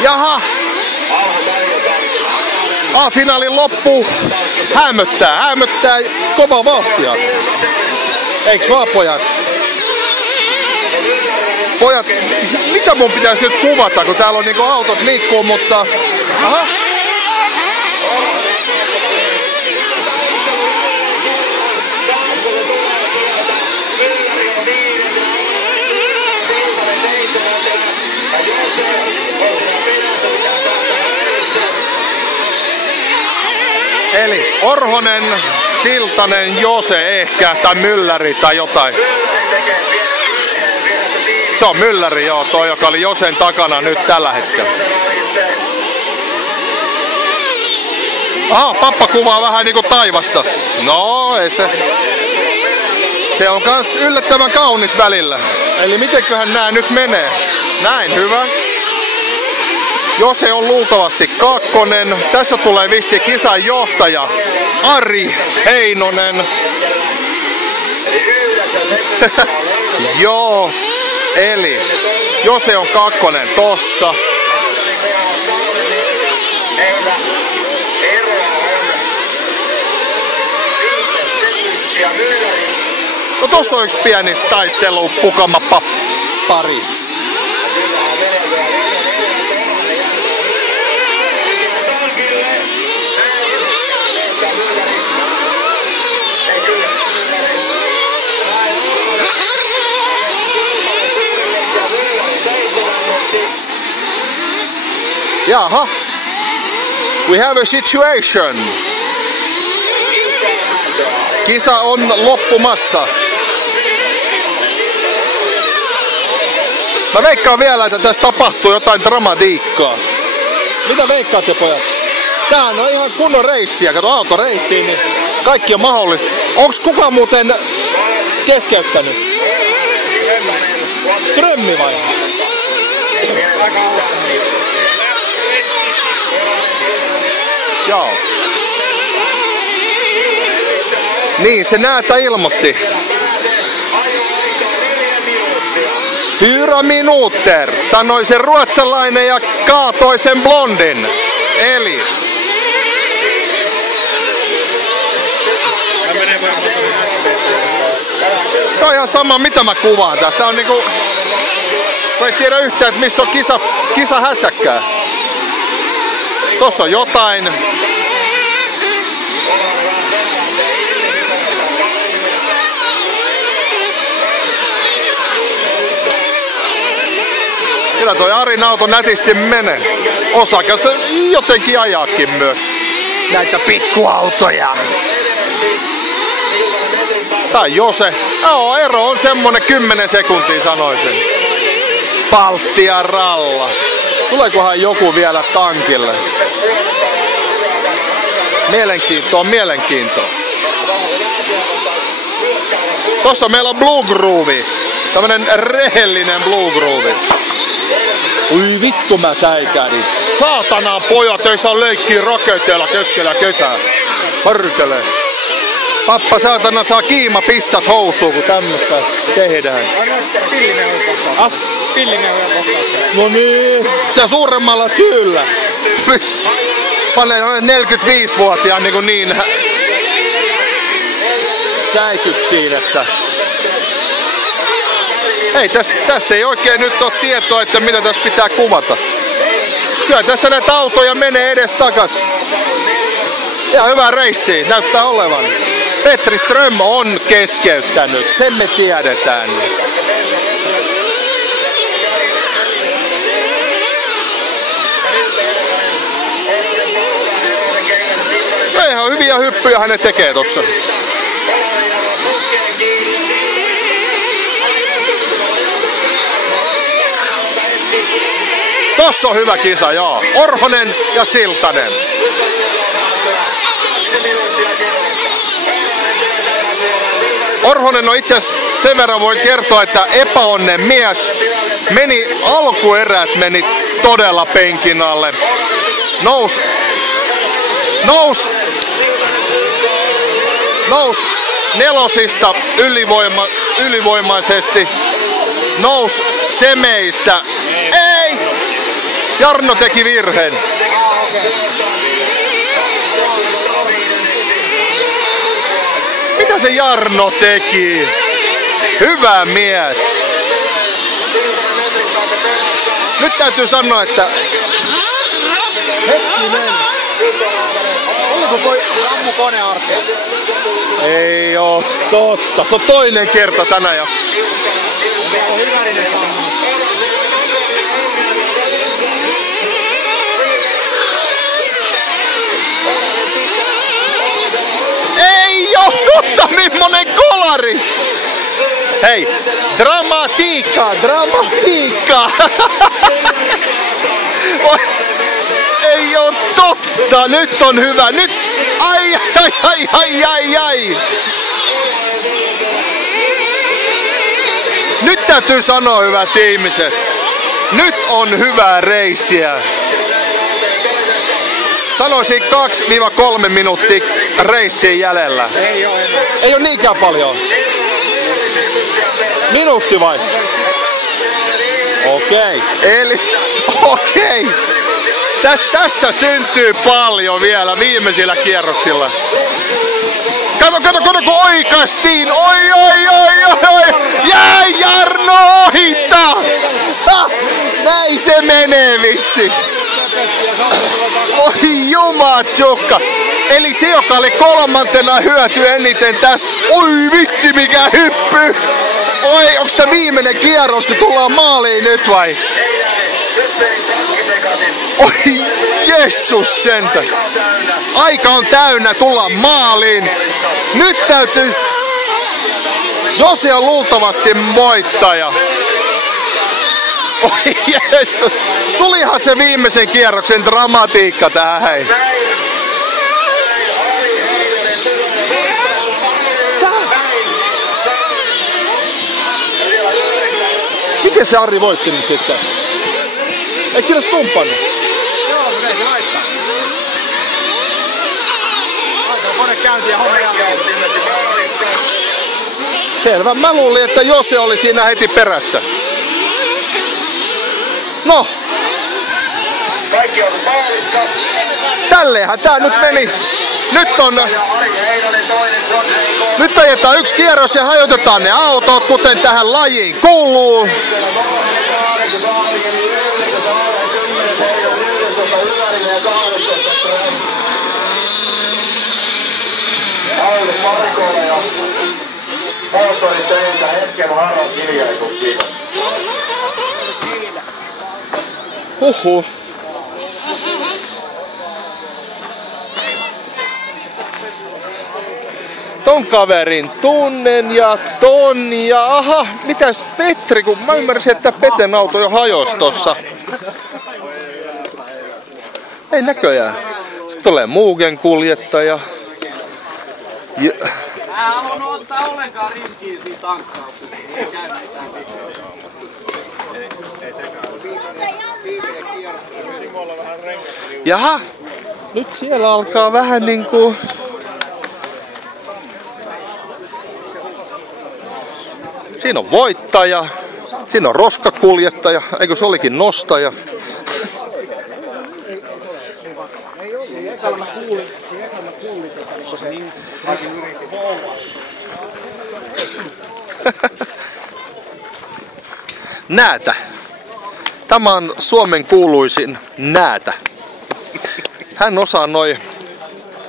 Jaha. A-finaalin loppu hämöttää kovaa vauhtia. Eiks vaan pojat? Pojat, mitä mun pitäisi nyt kuvata, kun täällä on niinku autot liikkuu, mutta... Aha. Eli Orhonen, Siltanen, Jose ehkä, tai Mylläri tai jotain. Se on Mylläri, joo, toi joka oli Josen takana nyt tällä hetkellä. Aha, pappa kuvaa vähän niinku taivasta. No, ei se. Se on kans yllättävän kaunis välillä. Eli mitenköhän nää nyt menee? Näin, hyvä. Jose on luultavasti kakkonen. Tässä tulee vissi kisan johtaja Ari Heinonen. Joo, eli Jose on kakkonen tossa. No tossa on yksi pieni taistelu, pukama pari. Jaha. We have a situation. Kisa on loppumassa. Mä veikkaan vielä, että tässä tapahtuu jotain dramatiikkaa. Mitä veikkaatte, pojat? Tää on ihan kunnon reissiä. Kato autoreissiin, niin kaikki on mahdollista. Onks kukaan muuten keskeyttänyt? Strömmi vai? Joo. Niin, se näitä ilmoitti. 4 minuutter, sanoi se ruotsalainen ja kaatoi sen blondin. Eli... Tää on ihan sama mitä mä kuvaan tässä. On niinku... Mä en tiedä yhtään, että missä on kisa hässäkkää. Tossa on jotain. Kyllä toi Arin auto nätisti menee. Osaako se jotenkin ajaakin myös näitä pikkuautoja. Tai Jose. Joo, ero on semmonen 10 sekuntia sanoisin. Baltian ralla. Tuleekohan joku vielä tankille? Mielenkiintoa. Tossa meillä on Blue Groove. Tämmönen rehellinen Blue Groove. Ui vittu mä säikähdin. Saatanaan pojat, ei saa leikkiä raketeilla keskellä kesää. Harkele. Pappa saatana saa kiima pissat housuun, kun tämmöstä tehdään. Pillineuvoja kohtaa. No niin. Ja suuremmalla syyllä. Panee 45-vuotiaan niin säikyksiin, että... Ei, tässä ei oikein nyt ole tietoa, että mitä tässä pitää kuvata. Kyllä tässä näitä autoja menee edes takas. Ja hyvä reissi näyttää olevan. Petri Ström on keskeyttänyt, sen me tiedetään. Ihan hyviä hyppyjä hänet tekee tossa. Tossa on hyvä kisa, joo. Orhonen ja Siltanen. Orhonen on itse asiassa, sen verran voin kertoa, että epäonnen mies alkuerät meni todella penkin alle. Nous nelosista ylivoimaisesti. Nous semeistä. Ei! Jarno teki virheen. Mitä se Jarno teki? Hyvä mies. Nyt täytyy sanoa, että... Hetkinen. Oliko toi ammukone Arke? Ei oo totta. Se on toinen kerta tänään jo. Ei oo totta, millainen kolari! Hei, dramatiikkaa, dramatiikkaa! Ei oo totta, nyt on hyvä, nyt! Ai, ai, ai, ai, ai, ai! Nyt täytyy sanoa, hyvät ihmiset, nyt on hyvää reissiä. Sanoisin 2-3 minuuttia reissiä jäljellä. Ei oo niinkään paljon. Minuutti vai? Okei. Eli okei. Tästä syntyy paljon vielä viimeisillä kierroksilla. Kato kun oikastiin. Oi. Jäi Jarno ohittaa. Näin se menee vitsi. Oi jumatsukka. Eli se, joka oli kolmantena, hyötyi eniten tästä. Oi vitsi mikä hyppy. Oi, onks tää viimeinen kierros, kun tullaan maaliin nyt vai? Oi Jessus sentä. Aika on täynnä, tullaan maaliin. Nyt täytyy... Josi on luultavasti voittaja. Oi Jeesus. Tulihan se viimeisen kierroksen dramatiikka tähän hei. Miten se Ari voitti nyt sitten? Eikö siinä stumppannut? Joo, mutta ei se laittaa. Laitetaan kone käyntiin ja homma jälkeen. Selvä. Mä luulin, että Jose oli siinä heti perässä. No. Tälleenhän tää nyt meni. Nyt ajetaan yksi kierros ja hajotetaan ne autot, kuten tähän lajiin kuuluu. Moottoritöitä hetken varon hiljaisuus siitä. Huhhuh. Ton kaverin tunnen ja ton ja aha, mitäs Petri, kun mä ymmärsin, että Peten auto jo hajosi tossa. Ei näköjään. Sitten tulee Mugen kuljettaja. Mä haluan ottaa ollenkaan riskiä siitä tankkauksesta. Ei käy mitään Jaha, nyt siellä alkaa vähän niinku... Siinä on voittaja, siinä on roskakuljettaja, eikö se olikin nostaja? Näätä. Tämä on Suomen kuuluisin näätä. Hän osaa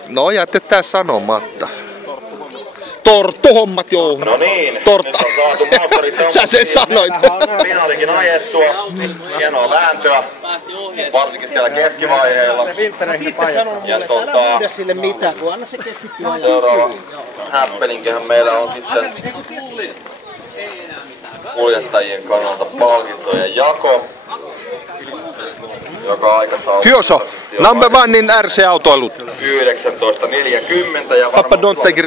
no jätetään sanomatta. Torttuhommat, joo. No niin, Tortta. nyt on saatu moottorit. Sä sen sanoit. Finaalikin ajettua. Hienoa vääntöä. Varsinkin siellä keskivaiheella. Ja sille mitään, kun anna se keskittyä. seuraava häppelinkihän meillä on sitten kuljettajien kannalta palkintojen jako. Joka aikassa on... Kyoso, number one in RC-autoilut. 19.40 ja Papa don't take